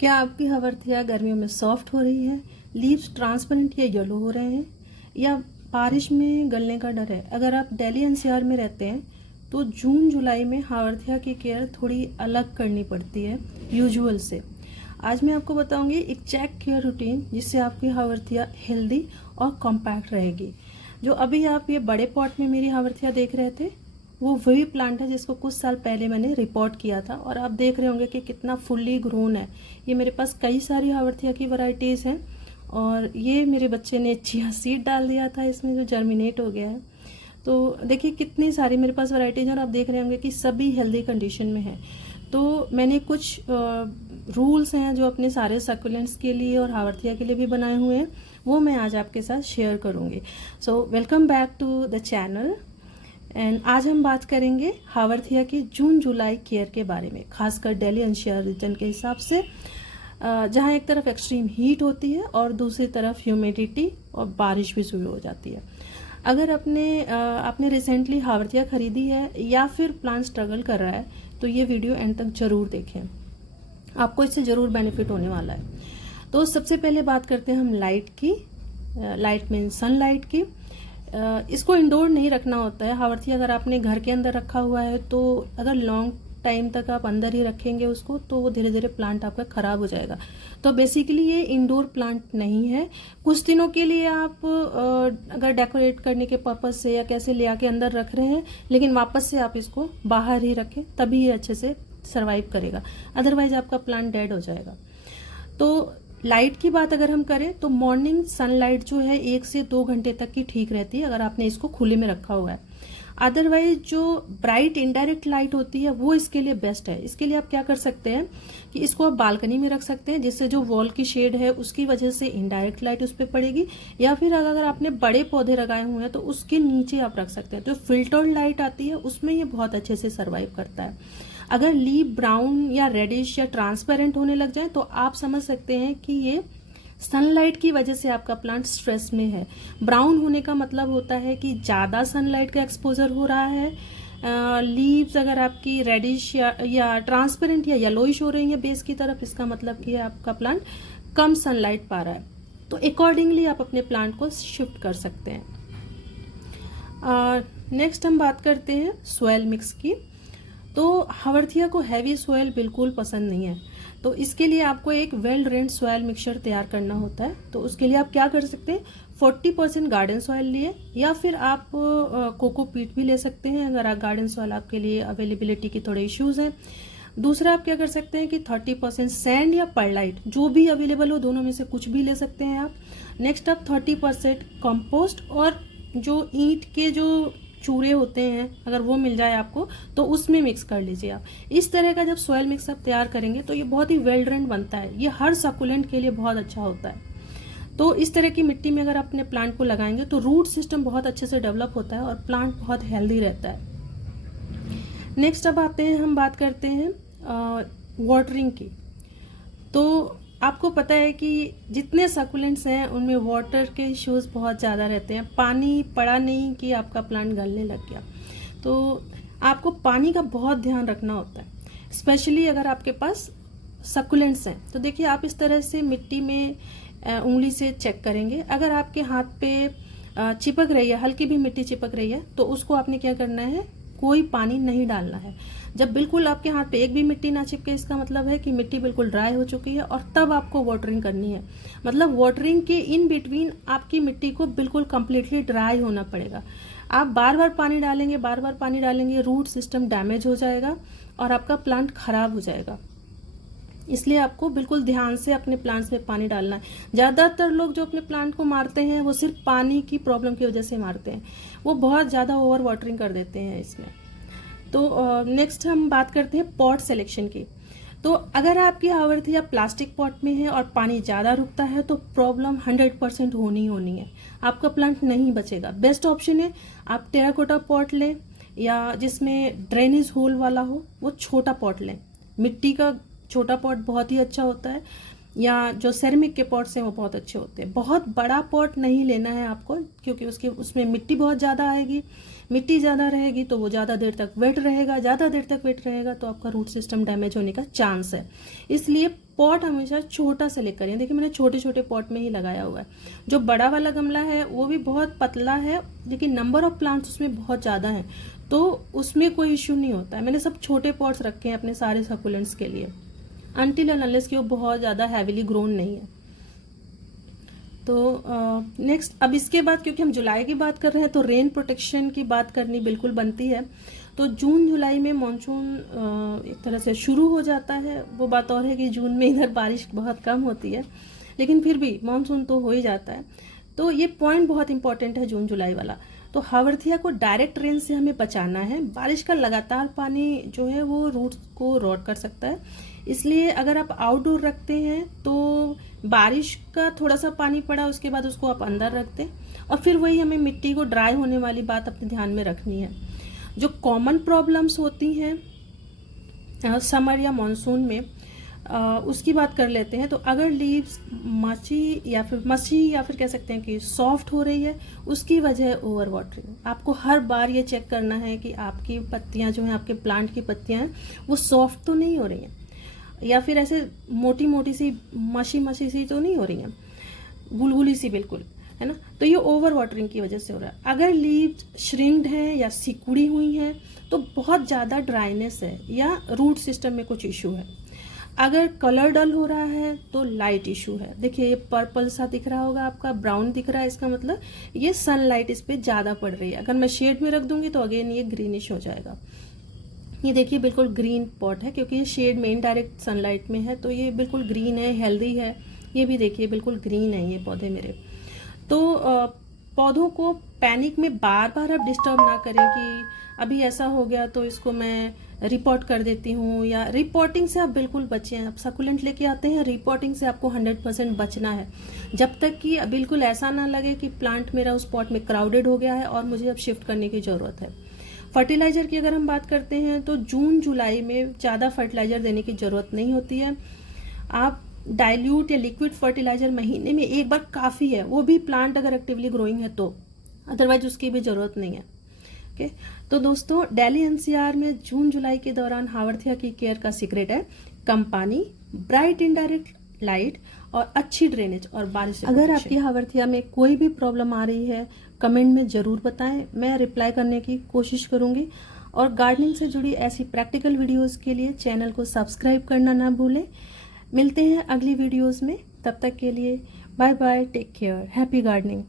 क्या आपकी हावर्थिया गर्मियों में सॉफ्ट हो रही है, लीव्स ट्रांसपेरेंट या येलो हो रहे हैं, या बारिश में गलने का डर है? अगर आप दिल्ली एनसीआर में रहते हैं तो जून जुलाई में हावर्थिया की केयर थोड़ी अलग करनी पड़ती है यूजुअल से। आज मैं आपको बताऊंगी एक चेक केयर रूटीन जिससे आपकी हावर्थिया हेल्दी और कॉम्पैक्ट रहेगी। जो अभी आप ये बड़े पॉट में मेरी हावर्थिया देख रहे थे वो वही प्लांट है जिसको कुछ साल पहले मैंने रिपोर्ट किया था, और आप देख रहे होंगे कि कितना फुल्ली ग्रोन है। ये मेरे पास कई सारी हावर्थिया की वैरायटीज़ हैं, और ये मेरे बच्चे ने चिया सीड डाल दिया था इसमें जो जर्मिनेट हो गया है। तो देखिए कितनी सारी मेरे पास वैरायटीज़ हैं, और आप देख रहे होंगे कि सभी हेल्दी कंडीशन में हैं। तो मैंने कुछ रूल्स हैं जो अपने सारे सकुलेंट्स के लिए और हावर्थिया के लिए भी बनाए हुए हैं, वो मैं आज आपके साथ शेयर करूँगी। So welcome back to the channel. And आज हम बात करेंगे हावर्थिया की जून जुलाई केयर के बारे में, खासकर दिल्ली एनसीआर रीजन के हिसाब से, जहाँ एक तरफ एक्सट्रीम हीट होती है और दूसरी तरफ ह्यूमिडिटी और बारिश भी शुरू हो जाती है। अगर आपने रिसेंटली हावर्थिया खरीदी है या फिर प्लांट स्ट्रगल कर रहा है तो ये वीडियो एंड तक ज़रूर देखें, आपको इससे ज़रूर बेनिफिट होने वाला है। तो सबसे पहले बात करते हैं हम लाइट की। लाइट मीन सनलाइट की। इसको इंडोर नहीं रखना होता है हावर्थिया। अगर आपने घर के अंदर रखा हुआ है तो अगर लॉन्ग टाइम तक आप अंदर ही रखेंगे उसको तो वो धीरे धीरे प्लांट आपका ख़राब हो जाएगा। तो बेसिकली ये इंडोर प्लांट नहीं है। कुछ दिनों के लिए आप अगर डेकोरेट करने के पर्पज़ से या कैसे ले आके अंदर रख रहे हैं, लेकिन वापस से आप इसको बाहर ही रखें, तभी ये अच्छे से सर्वाइव करेगा, अदरवाइज आपका प्लांट डेड हो जाएगा। तो लाइट की बात अगर हम करें तो मॉर्निंग सनलाइट जो है 1 से 2 घंटे तक की ठीक रहती है अगर आपने इसको खुले में रखा हुआ है। अदरवाइज जो ब्राइट इनडायरेक्ट लाइट होती है वो इसके लिए बेस्ट है। इसके लिए आप क्या कर सकते हैं कि इसको आप बालकनी में रख सकते हैं, जिससे जो वॉल की शेड है उसकी वजह से इनडायरेक्ट लाइट उस पर पड़ेगी, या फिर अगर आपने बड़े पौधे लगाए हुए हैं तो उसके नीचे आप रख सकते हैं। तो फिल्टर्ड लाइट आती है उसमें ये बहुत अच्छे से सर्वाइव करता है। अगर लीव ब्राउन या रेडिश या ट्रांसपेरेंट होने लग जाए तो आप समझ सकते हैं कि ये सनलाइट की वजह से आपका प्लांट स्ट्रेस में है। ब्राउन होने का मतलब होता है कि ज़्यादा सनलाइट का एक्सपोजर हो रहा है। लीव्स अगर आपकी रेडिश या ट्रांसपेरेंट या येलोइश हो रही है बेस की तरफ, इसका मतलब कि आपका प्लांट कम सनलाइट पा रहा है। तो अकॉर्डिंगली आप अपने प्लांट को शिफ्ट कर सकते हैं। नेक्स्ट हम बात करते हैं सॉइल मिक्स की। तो हावर्थिया को हैवी सॉइल बिल्कुल पसंद नहीं है, तो इसके लिए आपको एक वेल ड्रेन्ड सॉइल मिक्सचर तैयार करना होता है। तो उसके लिए आप क्या कर सकते हैं, 40% गार्डन सॉइल लिए, या फिर आप कोकोपीट भी ले सकते हैं अगर आप गार्डन सॉइल आपके लिए अवेलेबिलिटी की थोड़े इश्यूज़ हैं। दूसरा आप क्या कर सकते हैं कि 30% सैंड या परलाइट, जो भी अवेलेबल हो दोनों में से कुछ भी ले सकते हैं आप। नेक्स्ट आप 30% कंपोस्ट, और जो ईंट के जो चूरे होते हैं अगर वो मिल जाए आपको तो उसमें मिक्स कर लीजिए आप। इस तरह का जब सॉइल मिक्स आप तैयार करेंगे तो ये बहुत ही वेल ड्रेन्ड बनता है। ये हर सकुलेंट के लिए बहुत अच्छा होता है। तो इस तरह की मिट्टी में अगर आप अपने प्लांट को लगाएंगे तो रूट सिस्टम बहुत अच्छे से डेवलप होता है और प्लांट बहुत हेल्दी रहता है। नेक्स्ट अब आते हैं, हम बात करते हैं वाटरिंग की। तो आपको पता है कि जितने सकुलेंट्स हैं उनमें वाटर के इश्यूज़ बहुत ज़्यादा रहते हैं। पानी पड़ा नहीं कि आपका प्लांट गलने लग गया। तो आपको पानी का बहुत ध्यान रखना होता है, स्पेशली अगर आपके पास सकुलेंट्स हैं। तो देखिए आप इस तरह से मिट्टी में उंगली से चेक करेंगे। अगर आपके हाथ पे चिपक रही है, हल्की भी मिट्टी चिपक रही है, तो उसको आपने क्या करना है, कोई पानी नहीं डालना है। जब बिल्कुल आपके हाथ पे एक भी मिट्टी ना चिपके, इसका मतलब है कि मिट्टी बिल्कुल ड्राई हो चुकी है, और तब आपको वाटरिंग करनी है। मतलब वाटरिंग के इन बिटवीन आपकी मिट्टी को बिल्कुल कंप्लीटली ड्राई होना पड़ेगा। आप बार बार पानी डालेंगे, रूट सिस्टम डैमेज हो जाएगा और आपका प्लांट खराब हो जाएगा। इसलिए आपको बिल्कुल ध्यान से अपने प्लांट्स में पानी डालना है। ज़्यादातर लोग जो अपने प्लांट को मारते हैं वो सिर्फ पानी की प्रॉब्लम की वजह से मारते हैं, वो बहुत ज़्यादा ओवर वाटरिंग कर देते हैं इसमें। तो नेक्स्ट हम बात करते हैं पॉट सिलेक्शन की। तो अगर आपकी हावर्थिया प्लास्टिक पॉट में है और पानी ज़्यादा रुकता है तो प्रॉब्लम 100% होनी है, आपका प्लांट नहीं बचेगा। बेस्ट ऑप्शन है आप टेराकोटा पॉट लें, या जिसमें ड्रेनेज होल वाला हो वो छोटा पॉट लें। मिट्टी का छोटा पॉट बहुत ही अच्छा होता है। या जो सेरेमिक के पॉट्स हैं वो बहुत अच्छे होते हैं। बहुत बड़ा पॉट नहीं लेना है आपको, क्योंकि उसमें मिट्टी बहुत ज़्यादा आएगी, मिट्टी ज़्यादा रहेगी तो वो ज़्यादा देर तक वेट रहेगा, ज़्यादा देर तक वेट रहेगा तो आपका रूट सिस्टम डैमेज होने का चांस है। इसलिए पॉट हमेशा छोटा से लेकर आइए। देखिए मैंने छोटे छोटे पॉट में ही लगाया हुआ है। जो बड़ा वाला गमला है वो भी बहुत पतला है, लेकिन नंबर ऑफ प्लांट्स उसमें बहुत ज़्यादा हैं, तो उसमें कोई इश्यू नहीं होता है। मैंने सब छोटे पॉट्स रखे हैं अपने सारे सकुलेंट्स के लिए, अनटिल एंड अनलेस कि वो बहुत ज़्यादा हैविली ग्रोन नहीं है। तो नेक्स्ट, अब इसके बाद क्योंकि हम जुलाई की बात कर रहे हैं तो रेन प्रोटेक्शन की बात करनी बिल्कुल बनती है। तो जून जुलाई में मानसून एक तरह से शुरू हो जाता है। वो बात और है कि जून में इधर बारिश बहुत कम होती है, लेकिन फिर भी मानसून तो हो ही जाता है। तो ये पॉइंट बहुत इंपॉर्टेंट है जून जुलाई वाला। तो हावर्थिया को डायरेक्ट रेन से हमें बचाना है। बारिश का लगातार पानी जो है वो रूट्स को रॉट कर सकता है, इसलिए अगर आप आउटडोर रखते हैं तो बारिश का थोड़ा सा पानी पड़ा उसके बाद उसको आप अंदर रख दें, और फिर वही हमें मिट्टी को ड्राई होने वाली बात अपने ध्यान में रखनी है। जो कॉमन प्रॉब्लम्स होती हैं समर या मानसून में, उसकी बात कर लेते हैं। तो अगर लीव्स मची या फिर कह सकते हैं कि सॉफ्ट हो रही है, उसकी वजह है ओवर वाटरिंग। आपको हर बार ये चेक करना है कि आपकी पत्तियां जो हैं, आपके प्लांट की पत्तियां हैं, वो सॉफ्ट तो नहीं हो रही हैं, या फिर ऐसे मोटी मोटी सी मशी सी तो नहीं हो रही हैं, गुलगुली सी बिल्कुल, है ना। तो ये ओवर वाटरिंग की वजह से हो रहा है। अगर लीव्स श्रिंक्ड हैं या सिकुड़ी हुई हैं तो बहुत ज़्यादा ड्राइनेस है या रूट सिस्टम में कुछ इशू है। अगर कलर डल हो रहा है तो लाइट इशू है। देखिए ये पर्पल सा दिख रहा होगा, आपका ब्राउन दिख रहा है, इसका मतलब ये सनलाइट इस पर ज़्यादा पड़ रही है। अगर मैं शेड में रख दूंगी तो अगेन ये ग्रीनिश हो जाएगा। ये देखिए बिल्कुल ग्रीन पॉट है, क्योंकि ये शेड में इनडायरेक्ट सनलाइट में है, तो ये बिल्कुल ग्रीन है, हेल्दी है। ये भी देखिए बिल्कुल ग्रीन है ये पौधे मेरे। तो पौधों को पैनिक में बार बार आप डिस्टर्ब ना करें कि अभी ऐसा हो गया तो इसको मैं रिपोर्ट कर देती हूँ, या रिपोर्टिंग से आप बिल्कुल बचें। आप सकुलेंट लेके आते हैं, रिपोर्टिंग से आपको 100% बचना है, जब तक कि बिल्कुल ऐसा ना लगे कि प्लांट मेरा उस पॉट में क्राउडेड हो गया है और मुझे अब शिफ्ट करने की ज़रूरत है। फर्टिलाइज़र की अगर हम बात करते हैं तो जून जुलाई में ज़्यादा फर्टिलाइज़र देने की ज़रूरत नहीं होती है। आप डाइल्यूट या लिक्विड फर्टिलाइज़र महीने में एक बार काफ़ी है, वो भी प्लांट अगर एक्टिवली ग्रोइंग है तो, अदरवाइज उसकी भी ज़रूरत नहीं है। ओके, तो दोस्तों दिल्ली एनसीआर में जून जुलाई के दौरान हावर्थिया की केयर का सीक्रेट है कम पानी, ब्राइट इनडायरेक्ट लाइट और अच्छी ड्रेनेज और बारिश। अगर आपकी हावर्थिया में कोई भी प्रॉब्लम आ रही है कमेंट में ज़रूर बताएं, मैं रिप्लाई करने की कोशिश करूंगी। और गार्डनिंग से जुड़ी ऐसी प्रैक्टिकल वीडियोस के लिए चैनल को सब्सक्राइब करना ना भूलें। मिलते हैं अगली वीडियोस में, तब तक के लिए bye bye, take care, happy gardening.